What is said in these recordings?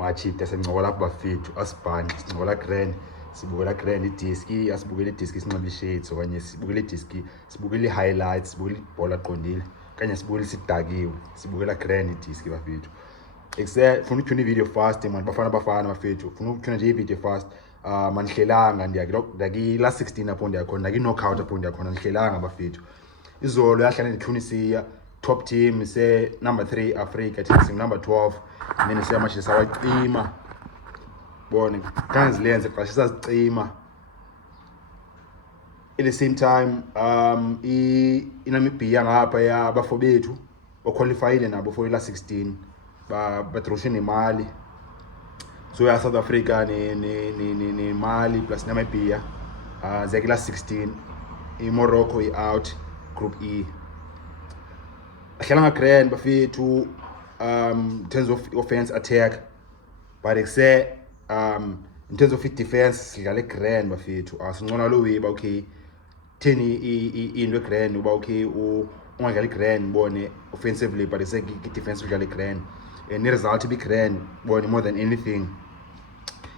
machita sencokola lapha bafethu asibhani sincokola grand sibukela grand idiski asibukela idiski sinqaba ishades okanye sibukela idiski sibukela i-highlights sibukela ibhola qondile kanye sibukela isidakiwe sibukela grand idiski bafethu funa ukutuna i-video fast man Bafana Bafana bafethu funa ukutuna nje i-video fast manihlelanga ndiyakila 16 apho ndiyakhona ndaki-knockout apho ndiyakhona ndihlelanga bafethu izolo yahlala neTunisia top team se number 3 Africa team number 12 and then siyamashisa sawacima bone kanzilenze xa sisazicima at the same time Namibia ngapha ya bafowethu oqualifyile nabo for la 16 badroshe nemali so ya South Africa ne Mali plus Namibia zekila 16 Morocco out group E ahlala grand bafethu in terms of offense attack but in terms of defense sidlala grand bafethu asincona lo way ba okay theni into grand uba okay ungadlala grand bone offensively but defense udlala grand and the result be grand bone more than anything.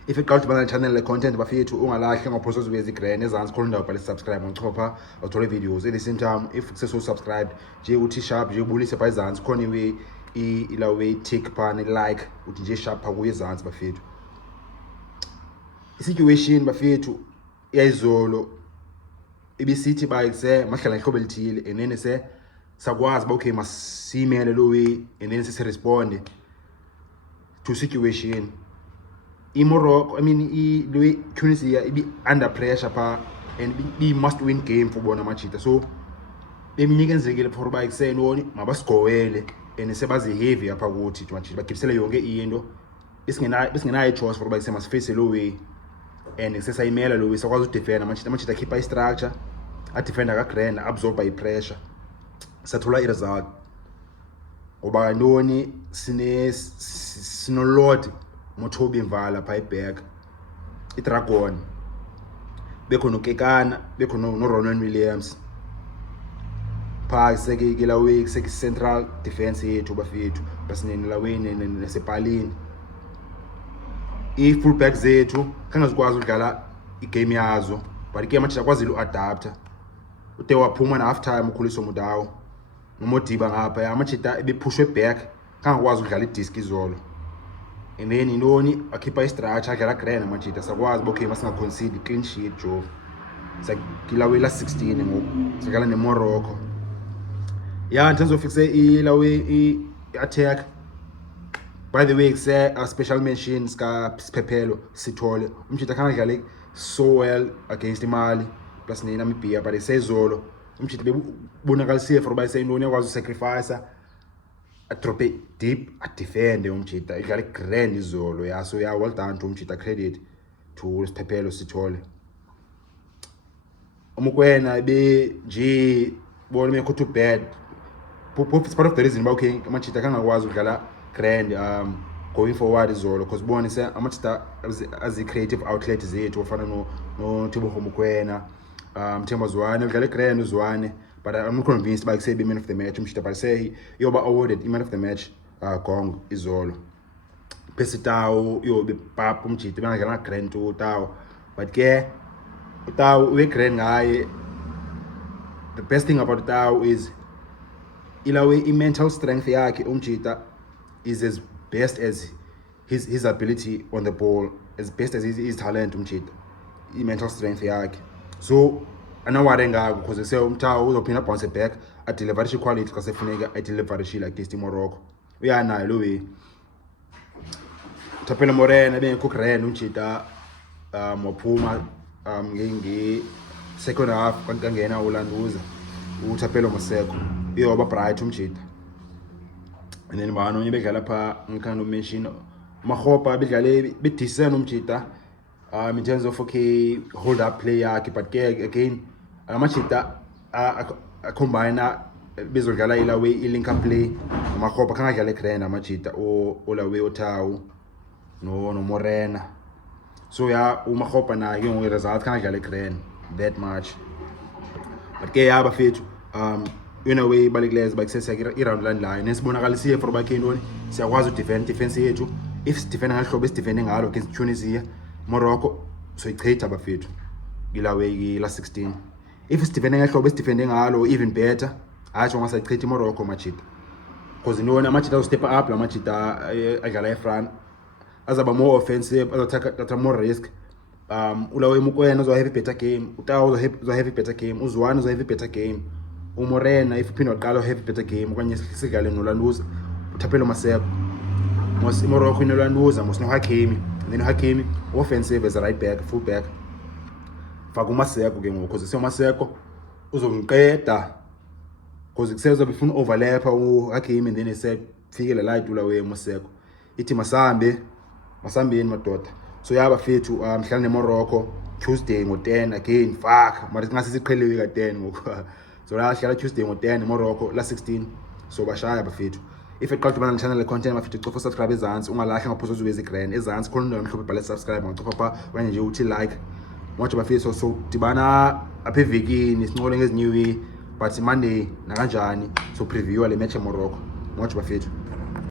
If you got my channel content bafethu ungalahli ngaphosa ziwezi grand ezantsi khona ndawo bhale subscribe ngichopha awuthola videos at the same time if so subscribe nje uthi sharp nje ubulise pha ezantsi khona iwe ila way tick pan like uthi nje sharp pha kuye ezantsi bafethu situation bafethu yayizolo ibisithi bayise mahlala ihlobo elithile and then sakwazi ba okay masimele lo way and then se respond to situation Morocco, I mean, Tunisia be under pressure pa and be must win game for bona machita. So eminyikenzekile for ba say no mabascoele and sebazi heavy apha kuthi machita bakipsele yonke into isingena choice for ba say must face low way and sesayimela low way sakwazi udefend machita keep a structure a defender ka grand absorb by pressure sathola I result oba noni sino load Mothobi Mvala pha back iDragon bekho nokekana bekho no Ronwen Williams pha seke la week seke central defense yethu bafethu basineni la wene nesepalini full back zethu kangazikwazi ukudlala igame yazo but ke manje akwazile uadapter ude waphuma na half time ukhuliso mudawo nomodiba ngapha amachita ebepushwe back kangakwazi ukudlala idisk izolo. And then inoni akhipha istructure adlala grand machita sakwazi okay masinga concede clean sheet jo sakilawela 16 ngoku sakala ne Morocco yeah in terms of fixe ilawe attack by the way say a special mention ska Siphephelo Sithole umchita khanga dlale so well against Mali plus ne Namibia but isezolo umchita bebunakalisiwe for ba say inoni akwazi sacrifice a drop it deep a defend umchita idlala grand izolo ya so ya well done to umchita credit to Siphephelo Sithole umukwena be nje bona mekho too bad it's part of the reason okay amachita kangakwazi ukudlala grand going forward izolo because bona se amachita as a creative outlet zethu ofana no Tibo umukwena Mthemba Zwane udlala grand uzwane. But I'm not convinced by say man of the match. But say you are awarded man of the match. Gong is all. Pesitao you be pap umchita bangala grand to tao. But ke tao we grand guy. The best thing about tao is ilawe mental strength yake umchita is as best as his ability on the ball, as best as his talent umchita. Mental strength yake. So anawarenga because say umthawu uzophinda bounce back a deliver quality xa sefuneka a deliver like this Morocco uyanayo lo way Thapelo Morena bengekho grand umjita waphuma nge second half kangena ulanduza uThapelo Moseko uyoba bright umjita and then bano nye bedlala pha ngikhanda mention Makgopa bedlale bedisana umjita in terms of okay hold up play yakhe but again amachita a combine bezodlala ila way link up play Makgopa kangadlala grand amachita ola way oThau no Morena so ya uMakgopa na yong result kangadlala grand that much but ke yaba fethu in a way balikleza bakusesa iround line nesibonakalisile for bakhe noni siyakwazi udefend defense yethu if sidefende ngahlobo esidefende ngalo against Tunisia, Morocco soyichitha bafethu ilawe la 16. If sidefende ngahlobo esidefende ngalo even better, atsho ngasayichitha Morocco machita. Because intoni amachita uzostep up la machita adlala eFrance azaba more offensive, azothatha more risk. Ulawe Mukwena uzo have a better game, Utawa uzo have a better game, Uzwana uzo have a better game, Umorena if uphinde waqala have a better game okanye sidlale noLanduza uthaphela Maseko. Mos Morocco noLanduza mos no Hakimi, and then Hakimi offensive as a right back, full back. Faka uMaseko ke ngoku because Maseko uzomqeda because kusezo befuna overlap uHakimi and then esefikele la ulawe Maseko. Ithi masambeni madoda. So yaba fethu mhlawumbe neMorocco Tuesday ngo10 again fuck mara singase siqhelewe ka10 ngoku. So la hlala Tuesday ngo10 Morocco la 16. So bashaya bafethu. If eqala ubana channel le content bafethu cofa subscribe ezantsi ungalahle ngaphosa uzwezi grand ezantsi khona into emhlophe bhala subscribe ngocofa pha okanye nje uthi like. Watch bafethu so dibana apha evekini sinqole ngezinyewe but Monday na kanjani so preview le match eMorocco. Watch bafethu.